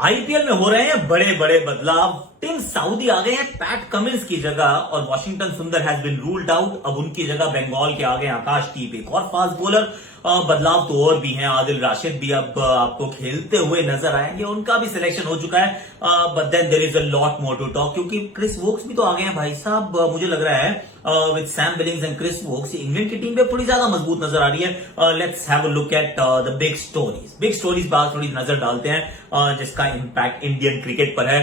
IPL में हो रहे हैं बड़े बड़े बदलाव। टीम सऊदी आ गए हैं पैट कमिंस की जगह और Washington Sundar has been ruled out. अब उनकी जगह बंगाल के आ गए आकाशदीप, एक और फास्ट बॉलर। बदलाव तो और भी हैं। आदिल राशिद भी अब आपको खेलते हुए नजर आएंगे, उनका भी सिलेक्शन हो चुका है। But then there is a lot more to talk, क्योंकि क्रिस वोक्स भी तो आ गए हैं भाई साहब। मुझे लग रहा है with Sam Billings and Chris Woakes England की टीम पे थोड़ी ज्यादा मजबूत नजर आ रही है। Let's have a look at the big stories बात थोड़ी नजर डालते हैं जिसका इम्पैक्ट इंडियन क्रिकेट पर है।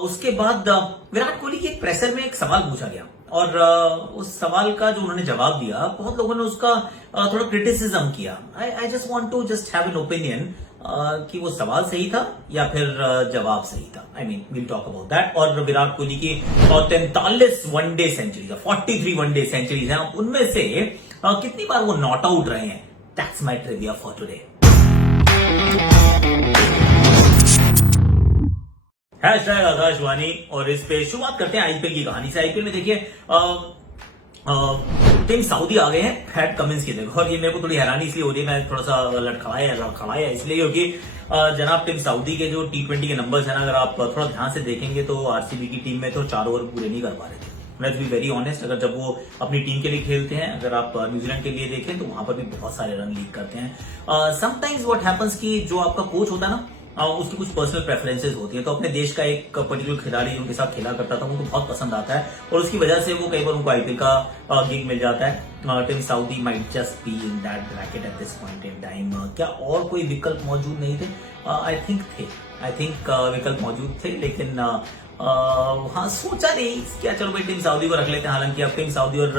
उसके बाद विराट कोहली के एक प्रेसर में एक सवाल पूछा गया और उस सवाल का जो उन्होंने जवाब दिया, बहुत लोगों ने उसका थोड़ा क्रिटिसिज्म किया। I just want to just have an opinion कि वो सवाल सही था या फिर जवाब सही था। I mean will talk about that. और विराट कोहली की 43 वनडे सेंचुरीज, 43 वनडे सेंचुरीज हैं, उनमें से कितनी बार वो नॉट आउट रहे हैं? That's my trivia for today. Hashtag Akashvani. और इस पे शुरुआत करते हैं आईपीएल की कहानी से। आईपीएल में देखिए टीम सऊदी आ गए हैं पैट कमिंस की जगह, और ये मेरे को थोड़ी हैरानी इसलिए हो रही है, मैं थोड़ा सा लड़खड़ाया इसलिए क्योंकि जनाब टीम सऊदी के जो T20 के नंबर्स हैं ना, अगर आप थोड़ा ध्यान से देखेंगे तो आरसीबी की टीम में तो 4 ओवर पूरे नहीं कर पा रहे थे। लेट्स बी वेरी ऑनेस्ट, अगर जब वो अपनी टीम के लिए खेलते हैं, अगर आप न्यूजीलैंड के लिए देखें तो वहां पर भी बहुत सारे रन लीक करते हैं। समटाइम्स व्हाट हैपेंस कि जो आपका कोच होता है ना, उसकी कुछ पर्सनल प्रेफरेंसेस होती है। तो अपने देश का एक पर्टिकुलर खिलाड़ी उनके साथ खेला करता था, उनको बहुत पसंद आता है और उसकी वजह से वो कई बार उनको आईपीएल का गिग मिल जाता है। Team Saudi might just be in that bracket at this point in time. क्या और कोई विकल्प मौजूद नहीं थे? आई थिंक विकल्प मौजूद थे, लेकिन हाँ सोचा नहीं क्या चलो भाई टीम सऊदी को रख लेते हैं। हालांकि अब टीम सऊदी और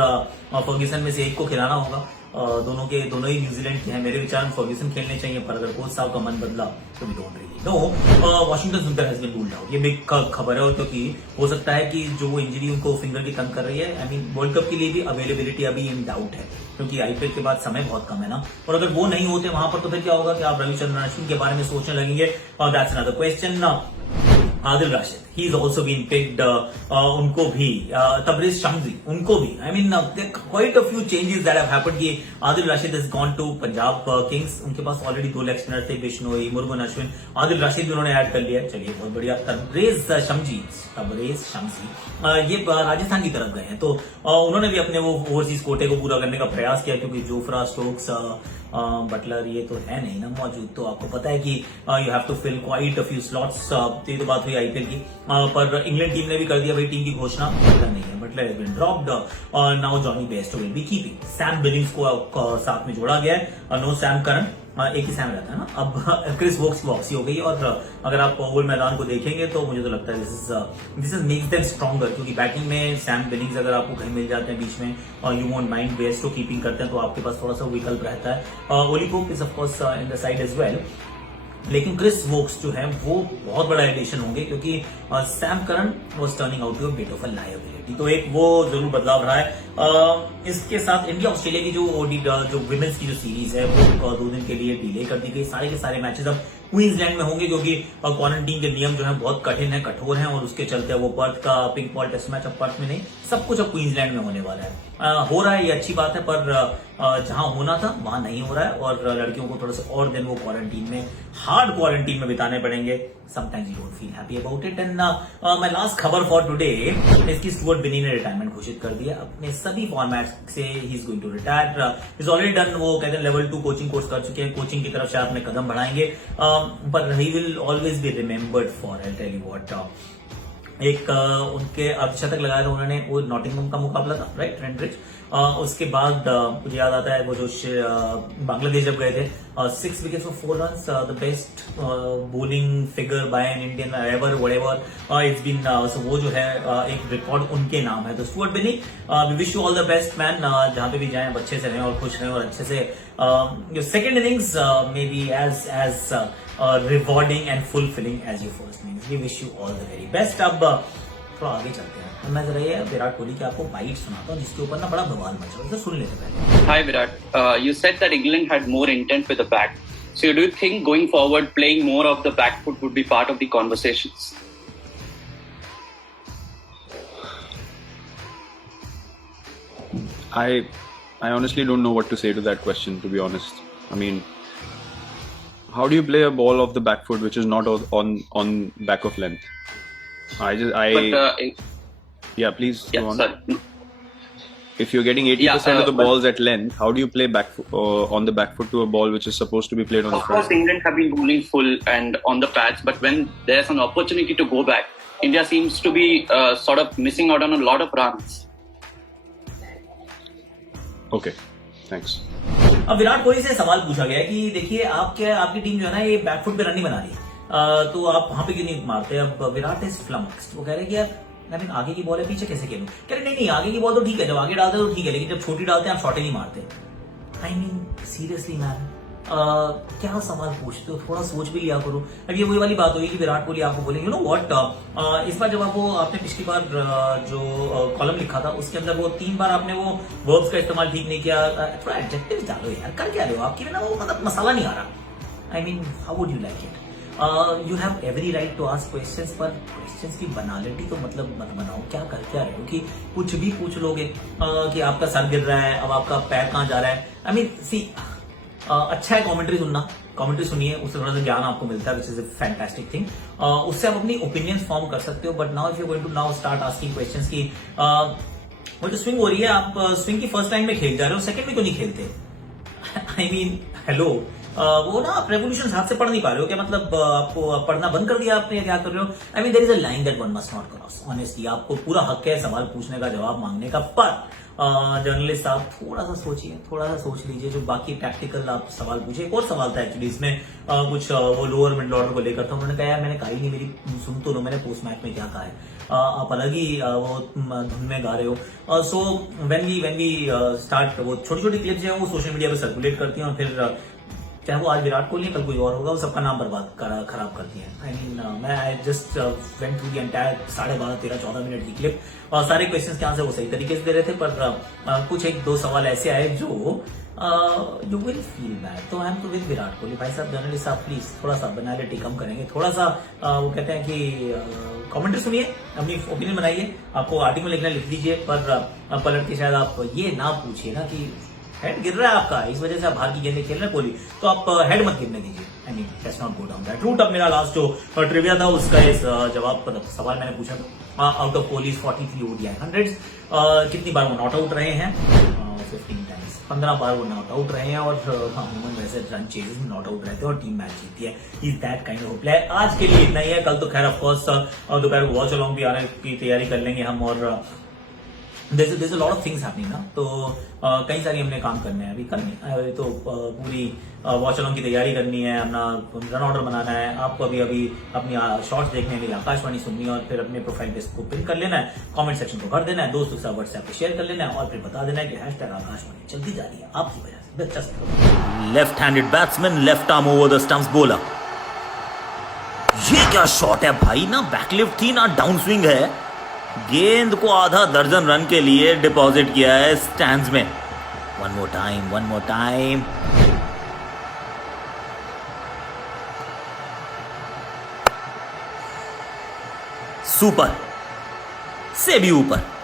फर्ग्यूसन में से एक को खिलाना होगा। दोनों ही न्यूजीलैंड के हैं। मेरे विचार में फर्ग्यूसन खेलने चाहिए, पर अगर कोच साहब का मन बदला तो we don't really know. Washington Sundar has been ruled out, ये बिग खबर है। और क्योंकि हो सकता है कि जो इंजरी उनको फिंगर की तंग कर रही है, आई मीन वर्ल्ड कप के लिए भी अवेलेबिलिटी अभी इन डाउट है, क्योंकि आईपीएल के बाद समय बहुत कम है ना। और अगर वो नहीं होते वहां पर तो फिर क्या होगा कि आप रविचंद्रन अश्विन के बारे में सोचने लगेंगे, और that's another question. Adil Rashid he is also been picked, उनको भी तबरेज शम्सी उनको भी, I mean quite a few changes that have happened कि Adil Rashid has gone to Punjab Kings. उनके पास ऑलरेडी 2 लेग स्पिनर थे, बिश्नोई, मुरुगन अश्विन, आदिल राशिद भी उन्होंने ऐड कर लिया। चलिए बहुत बढ़िया। तबरेज शम्सी ये राजस्थान की तरफ गए हैं, तो उन्होंने भी अपने वो ओवरसीज कोटे को पूरा करने का प्रयास किया, क्योंकि जोफ्रा, स्टोक्स, बटलर ये तो है नहीं ना मौजूद। तो आपको पता है कि you have to fill quite a few slots. ये तो बात हुई आईपीएल की। पर इंग्लैंड टीम ने भी कर दिया भाई टीम की घोषणा, नहीं है Buttler has been dropped. Now Jonny Bairstow will be keeping. Sam Billings को साथ में जोड़ा गया है। नो सैम करन, एक ही सैम रहता है ना। अब क्रिस वोक्स की वापसी हो गई, और अगर आप ओवल मैदान को देखेंगे तो मुझे तो लगता है this is makes them stronger, क्योंकि बैटिंग में सैम बिलिंग्स अगर आपको कहीं मिल जाते हैं बीच में और you won't mind Bairstow keeping करते हैं, तो आपके पास थोड़ा सा विकल्प रहता है। Ollie Pope is of course in the side as well, लेकिन क्रिस वोक्स जो है वो बहुत बड़ा एडिशन होंगे, क्योंकि Sam Curran was turning out to a bit of a liability. तो एक वो जरूर बदलाव रहा है। इसके साथ इंडिया ऑस्ट्रेलिया की जो विमेंस की जो सीरीज है वो 2 दिन के लिए डिले कर दी गई। सारे के सारे मैचेस अब क्वींसलैंड में होंगे, क्योंकि क्वारंटीन के नियम जो है बहुत कठिन है, कठोर हैं, और उसके चलते वो पर्थ का पिंक बॉल टेस्ट मैच अब पर्थ में नहीं, सब कुछ अब क्वींसलैंड में होने वाला है। हो रहा है ये अच्छी बात है, पर जहां होना था वहां नहीं हो रहा है, और लड़कियों को थोड़ा सा और दिन वो क्वारंटीन में, हार्ड क्वारंटीन में बिताने पड़ेंगे। Sometimes you don't feel happy about it. And my last खबर फॉर टुडे इसकी स्टुअर्ट बिनी ने रिटायरमेंट घोषित कर दिया अपने सभी फॉर्मेट से। He is going to retire, is already done. वो कहते हैं लेवल 2 कोचिंग कोर्स कर चुके हैं, कोचिंग की तरफ शायद अपने कदम बढ़ाएंगे, पर he will always be remembered for, I tell you what, एक उनके अर्धशतक लगाया था उन्होंने, वो नॉटिंघम का मुकाबला था, राइट, ट्रेंट। उसके बाद मुझे याद आता है वो जो बांग्लादेश जब गए थे, 6 wickets for 4 runs, the best bowling figure by an Indian ever whatever it's been. So वो जो है एक रिकॉर्ड उनके नाम है। तो Stuart Binny, we wish you all the best man. जहां पे भी जाएं अच्छे से रहें और खुश रहें, और अच्छे से your second innings may be as rewarding and fulfilling as your first innings. We wish you all the very best. अब थोड़ा आगे चलते हैं। मैं जरा ये विराट कोहली की आपको बाइट सुनाता हूँ, जिसके ऊपर ना बड़ा बवाल मचा है, उसे सुन लेते पहले। Hi Virat, you said that England had more intent with the bat. So do you think going forward playing more of the back foot would be part of the conversations? I honestly don't know what to say to that question, to be honest. I mean, how do you play a ball off the back foot which is not on back of length? Yeah, please go on. Sorry. If you're getting 80% of the but- balls at length, how do you play on the back foot to a ball which is supposed to be played on the Of front? course, England have been bowling full and on the pads, but when there's an opportunity to go back, India seems to be sort of missing out on a lot of runs. Okay, thanks. अब विराट कोहली से सवाल पूछा गया कि देखिए आपकी team जो है ना ये बैकफुट पे रन नहीं बना रही, तो आप वहां पे क्यों नहीं मारते? अब विराट इज फ्लमक्स्ड। वो कह रहे हैं कि यार आगे की बॉल है, पीछे कैसे खेलूं? कह रहे नहीं आगे की बॉल तो ठीक है, जब आगे डालते हैं तो ठीक है, लेकिन जब छोटी डालते हैं आप शॉट ही नहीं मारते। आई मीन सीरियसली मैन, क्या सवाल पूछते हो? थोड़ा सोच भी लिया करो। अब ये वही वाली बात होगी कि विराट कोहली आपको बोलेंगे नो व्हाट, इस बार जब आपने पिछली बार जो कॉलम लिखा था उसके अंदर वो 3 बार आपने वो वर्ब्स का इस्तेमाल ठीक नहीं किया, थोड़ा एडजेक्टिव डालो यार, कर क्या रहे हो? आपकी ना वो मतलब मसाला नहीं आ रहा। I mean how would you like it? You have every right to ask questions, पर क्वेश्चंस की बनालिटी तो मतलब मत बनाओ। क्या कर क्या रहे हो कि कुछ भी पूछ लोगे कि आपका सर गिर रहा है, अब आपका पैर कहाँ जा रहा है? आई मीन सी, अच्छा है कमेंट्री सुनना, कमेंट्री सुनिए, उससे थोड़ा सा ज्ञान आपको मिलता है, which is a fantastic thing. उससे आप अपनी ओपिनियंस फॉर्म कर सकते हो। But now if you going to now start asking questions की वो जो स्विंग हो रही है, आप स्विंग की फर्स्ट लाइन में खेल जा रहे हो, सेकंड में क्यों नहीं खेलते? आई मीन हेलो, वो ना आप रेवोल्यूशन हाथ से पढ़ नहीं पा रहे हो क्या? मतलब आपको पढ़ना बंद कर दिया आपने या क्या कर रहे हो? I mean there is a line that one must not cross. Honestly आपको पूरा हक है सवाल पूछने का, जवाब मांगने का, पर जर्नलिस्ट आप थोड़ा सा सोचिए, थोड़ा सा सोच लीजिए। जो बाकी प्रैक्टिकल आप सवाल पूछे, एक और सवाल था एक्चुअली इसमें, कुछ वो लोअर मिडल ऑर्डर को लेकर था। उन्होंने कहा यार मैंने कहा ही नहीं, मेरी सुन तो लो, मैंने पोस्ट मैच में क्या कहा है, आप अलग ही वो धुन में गा रहे हो। सो व्हेन वी स्टार्ट, वो छोटी छोटी क्लिप्स जो है वो सोशल मीडिया पे सर्कुलेट करती हैं और फिर चाहे वो आज विराट कोहली कल कोई और होगा, वो सबका नाम बर्बाद खराब करती है। आई मीन मैं I just went through the entire 12.5 13-14 minute की क्लिप, और सारे क्वेश्चंस के आंसर वो सही तरीके से दे रहे थे, पर कुछ 1-2 सवाल ऐसे आए जो यू विल फील बैड। तो I am too with Virat Kohli भाई साहब, जर्नलिस्ट साहब प्लीज थोड़ा सा बनालिटी कम करेंगे, थोड़ा सा वो कहते हैं कि कमेंट्री सुनिए, अपनी ओपिनियन बनाइए। आपको आर्टिकल लिखना लिख दीजिए, पर पलट के शायद आप ये ना पूछिए ना कि हेड गिर रहा है आपका, इस वजह से आप बाहर की गेंदें खेल रहे हैं कोहली, तो आप हेड मत गिरने दीजिए। I mean let's not go down that route. अब मेरा लास्ट जो ट्रिविया था उसका इस जवाब सवाल मैंने पूछा, out of Kohli 43 ODI 100s, कितनी बार वो नॉट आउट रहे हैं? 15 टाइम्स, 15 बार वो नॉट आउट रहे हैं, और अमूमन वैसे रन चेजेस में नॉट आउट रहते हैं और टीम मैच जीती है। Is that kind of player. आज के लिए इतना ही है, कल तो खैर ऑफकोर्स दोपहर को वॉच अलोंग भी आने की तैयारी कर लेंगे हम, और there's a lot of things happening ना, तो कई सारी हमने काम करने हैं अभी करनी, तो पूरी वॉच अलोंग की तैयारी करनी है, अपना रन ऑर्डर बनाना है, आपको अभी अपनी शॉर्ट्स देखने के लिए आकाशवाणी सुननी है, और फिर अपने प्रोफाइल पे इसको पिन कर लेना है, कमेंट सेक्शन को भर देना है, दोस्तों के साथ व्हाट्सएप पे शेयर कर लेना है, और फिर बता देना है कि #आकाशवाणी चलती जा रही है आपकी वजह से। Left handed batsman, left arm over the stumps bowler. ये क्या शॉट है भाई, ना बैकलिफ्ट थी ना डाउन स्विंग है, गेंद को आधा दर्जन रन के लिए डिपॉजिट किया है स्टैंड्स में। One more time. सुपर से भी ऊपर।